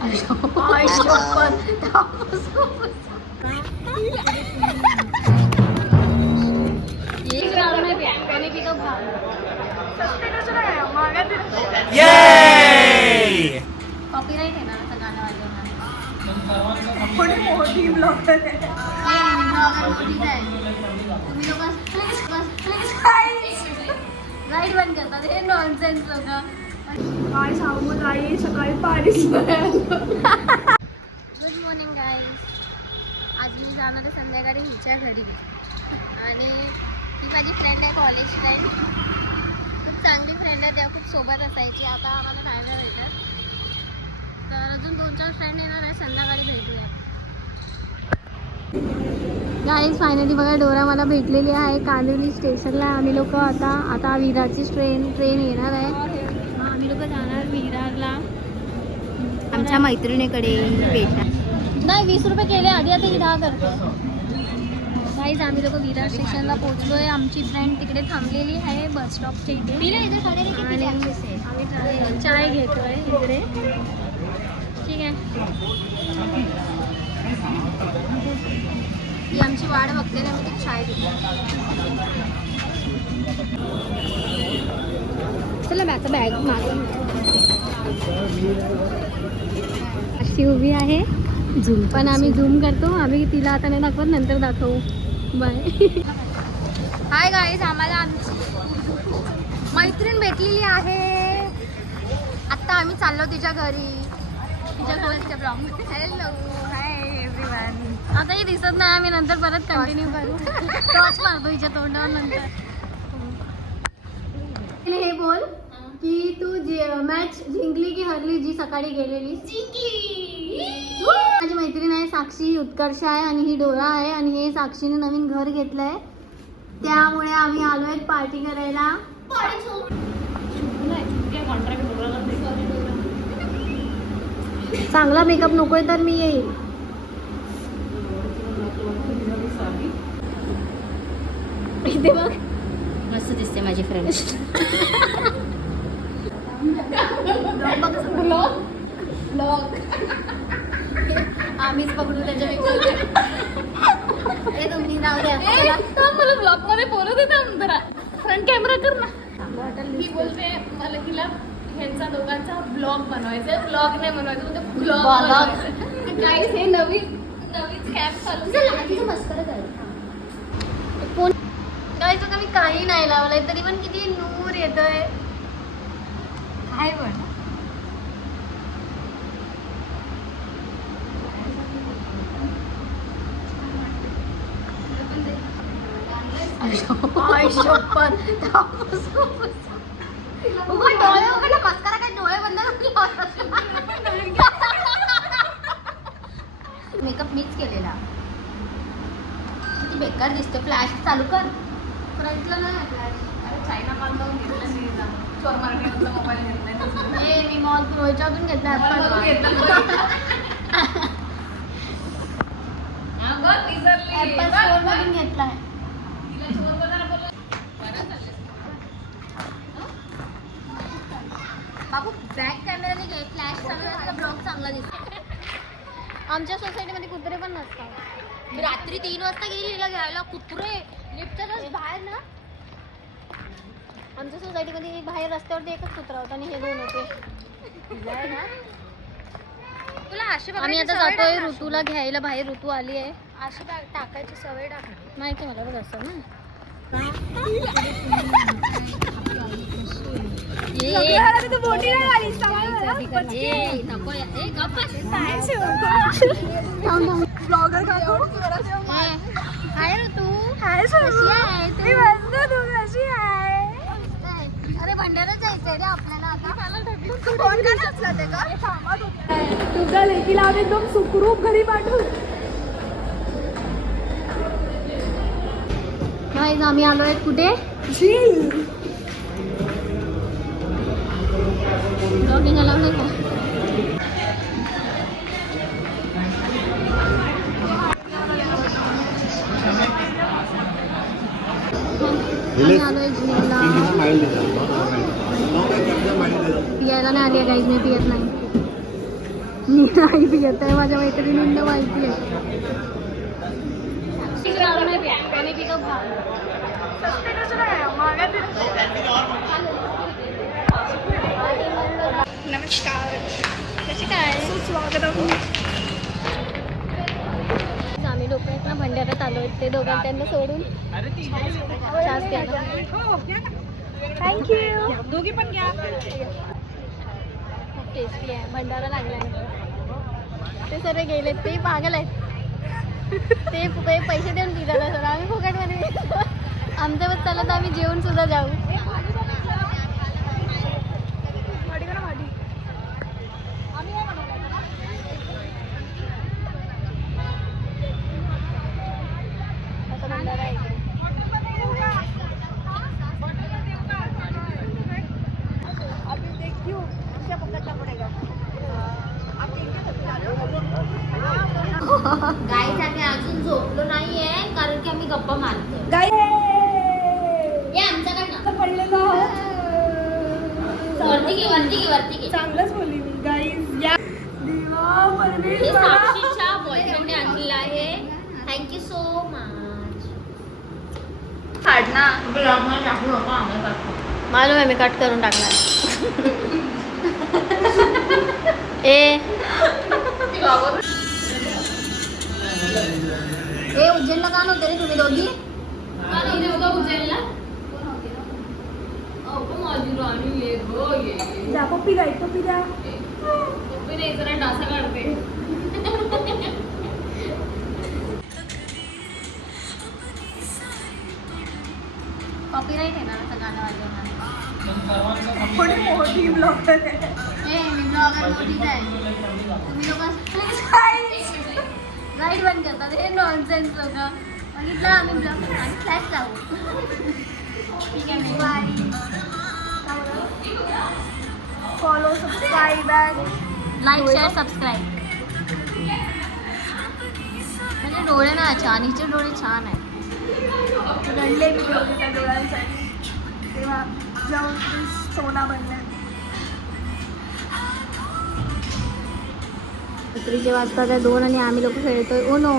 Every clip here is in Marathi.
कॉपीराइट आहे ना असं गाणं तुम्ही लोक राईट बंद करतात हे नॉनसेन्स लोक काय सांगू ताई सकाळी पाणी गुड मॉर्निंग गाईज. आज मी जाणार आहे संध्याकाळी हिच्या घरी आणि ही माझी फ्रेंड आहे, कॉलेज फ्रेंड. खूप चांगली फ्रेंड आहे, त्या खूप सोबत असायची. आता आम्हाला टाईम नाही भेटत, तर अजून 2-4 फ्रेंड येणार आहे, संध्याकाळी भेटूया. गाईज फायनली बघा डोरा मला भेटलेली आहे कांदिवली स्टेशनला. आम्ही लोक आता विरारची ट्रेन येणार आहे. आम्ही लोक जाणार विरारला आमच्या मैत्रिणीकडे भेटा. नाही 20 रुपये केले आधी, आता 10 करतो. गाईज आम्ही लोक विरार स्टेशनला पोहोचलोय. आमची फ्रेंड तिकडे थांबलेली आहे बस स्टॉपच्या इथे आणि आम्ही चाय घेतोय इकडे. ठीक आहे, ही आमची वाट बघते ना, मी ती चाय घेतो. चला मी आता बॅग मागून अशी उभी आहे झूम, पण आम्ही झूम करतो. आम्ही तिला आता नाही दाखवत, नंतर दाखवू. बाय. हाय गाईज, आम्हाला आमची मैत्रीण भेटलेली आहे. आत्ता आम्ही चाललो तिच्या घरी, तिच्या कॉलेजच्या ब्लॉग. Hello, hi everyone. आता ही दिसत नाही, आम्ही नंतर परत कंटिन्यू करू. टॉर्च मारतो हिच्या तोंडावर नंतर. हे बोल की तू मॅच जिंकली की हरली, जी सकाळी गेलेली? माझी मैत्रीण आहे साक्षी, उत्कर्ष आहे आणि ही डोरा आहे. आणि हे साक्षीने नवीन घर घेतलंय, त्यामुळे आम्ही आलोय पार्टी करायला. चांगला मेकअप नकोय तर मी येईल. इथे बघ मस्त दिसते माझी फ्रेंड. आम्हीच पकडू त्याच्या तुम्ही नाव द्या मला ब्लॉग मध्ये बोलू देता जरा. फ्रंट कॅमेरा कर ना. मी बोलते मला तिला ह्यांचा दोघांचा ब्लॉग बनवायचा. ब्लॉग नाही बनवायचं, म्हणजे ब्लॉग बनवायचं. गाईस हे नवीन कॅम्प चालू मस्करा फोन गाईच का मी काही नाही लावलंय तरी पण किती नूर येतोय. काय पण मस्करा काय डोळे बंद. मेकअप मीच केलेला. किती बेकार दिसतो. फ्लॅश चालू कर. फ्रंटला नाही फ्लॅश. अरे चायना माल जाऊन घेतला नाही, चोर मार्केटमधला मोबाईल घेतलाय. मी मॉल ह्याच्यातून घेतला. घेतलाय. बाबू बॅक कॅमेराने घे, फ्लॅश चांगला ब्लॉग चांगला दिसतो. आमच्या सोसायटीमध्ये कुत्रे पण नसतात. मी रात्री 3 वाजता गेली हिला घ्यायला. कुत्रे लिफ्टच्या बाहेर ना, आमच्या सोसायटीमध्ये बाहेर रस्त्यावरती एकच कुत्रा होता आणि हे 2 होते. तुला आशी आम्ही आता जातोय ऋतूला घ्यायला बाहेर. ऋतू आली आहे. आशी टाकायची सवय टाक. माहिती मला बघ असं ना. अरे भंडारा जायचंय रे आपल्याला आता. तुझ्या लेकीला आम्ही एकदम सुखरूप घरी पाठवू. गाईज आम्ही आलो आहे कुठे? ब्लॉगिंग अलाउड आहे का? यायला नाही आली आहे गाईज, मी पियत नाही. मी नाही पित आहे, माझ्या मैत्रिणींना माहिती आहे. आम्ही पितो भाव. नमस्कार, कशी काय स्वागतम. आम्ही लोक आहेत ना भंडाऱ्यात आलो ते दोघं त्यांना सोडून चहाच प्यायला. थँक्यू. दोघी पण घ्या. खूप टेस्टी आहे भंडारा लागला. ते सर्व गेलेत, ते पागल आहेत. ते पैसे देऊन पितात सर, आम्ही फुकटमध्ये आमच्या बस चालत तर आम्ही जेवण सुद्धा जाऊ. असं भंडारा आहे इकडे. गाईज आम्ही अजून झोपलो नाहीये कारण की आम्ही गप्पा मारतो. ये आमच्याकडनं पडलेलो आहोत. वरती घे. चांगलंच बोलली मी. गाईज या देवा हे परमेश्वरा. साक्षीच्या बॉयफ्रेंडने आणलेलं आहे. Thank you so much. काढ ना ब्लॉग टाकू नको आम्हाला. मालूम आहे मी कट करून टाकणार. ए उज्जैनला का नव्हते रे तुम्ही दोघी? उज्जैनला माझी राणी ये गो ये जा पप्पी गाई, पप्पी द्या. पप्पी नाही जरा डासा काढते. कॉपीराईट आहे ना असं गाणं वाजवणार. थोडी मोठी ब्लॉगर आहे. ए मी ब्लॉगर मोठीच आहे. तुम्ही लोक राईट बंद करतात हे नॉनसेन्स लोक. बघितलं आम्ही ब्लॉग आणि फ्लॅश लावू. ठीक आहे bye. Follow, subscribe and like share subscribe. म्हणजे डोळे ना छान, हिचे डोळे छान आहे. रडले मी त्या डोळ्यांसाठी. तेव्हा जाऊन सोना बनल्या. रात्रीचे वाजता त्या 2 आणि आम्ही लोक खेळतोय. ओ नो,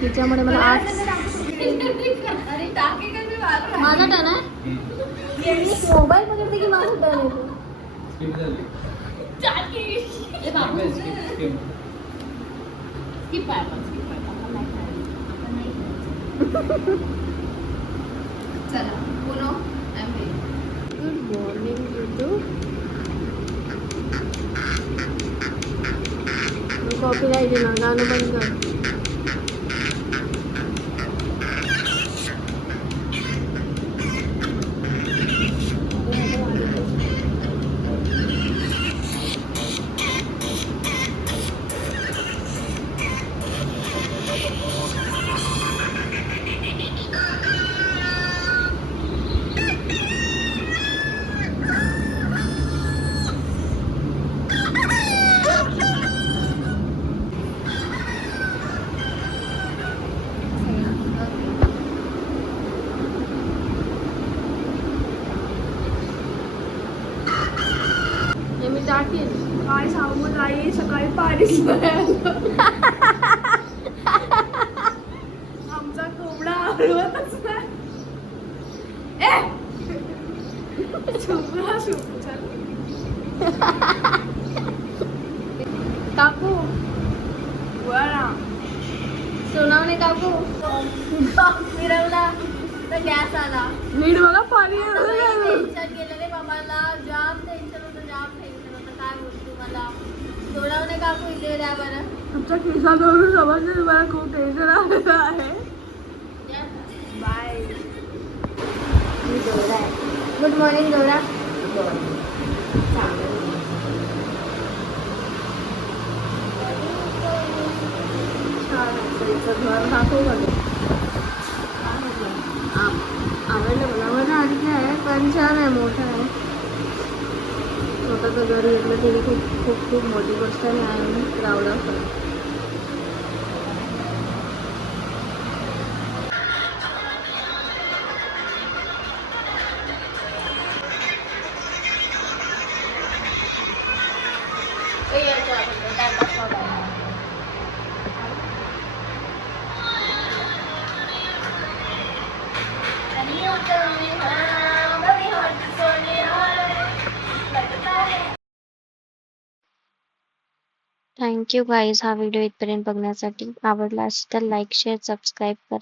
तिच्यामुळे मला आज माझा टर्न आहे. मोबाईल पकडते की माझा टर्न येतो. चला पुनो गुड मॉर्निंग यूट्यूब. कॉपीराईट आहे ना, गाणं बंद कर. मी टाकेन. काय सांगू नाही, सकाळी पाणीच नाही आलं. आमचा कोंबडा हलवतच नाही. शुभ्रा शुभ चल. काकू बरा सोनावणे काकू फिरवला तर गॅस आला. नीट मला पाणी टेन्शन गेलं रे बाबाला. जाम टेन्शन होतं, जाम टेन्शन होतं. काय बोलतो मला सोनावणे काकू इथे द्या बरं. आमच्या केसाजवळून समजलं मला खूप टेन्शन आलेलं आहे. बाय. मी दोरा आहे. गुड मॉर्निंग दोरा. छान घर दाखव मला. आवडलं मला आधीचं आहे पण छान आहे, मोठं आहे. स्वतःचं घर घेतलं तरी खूप खूप खूप मोठी गोष्ट आहे. Proud of. थँक्यू गाईज हा व्हिडिओ इथपर्यंत बघण्यासाठी. आवडला असेल तर लाईक शेअर सबस्क्राईब करा.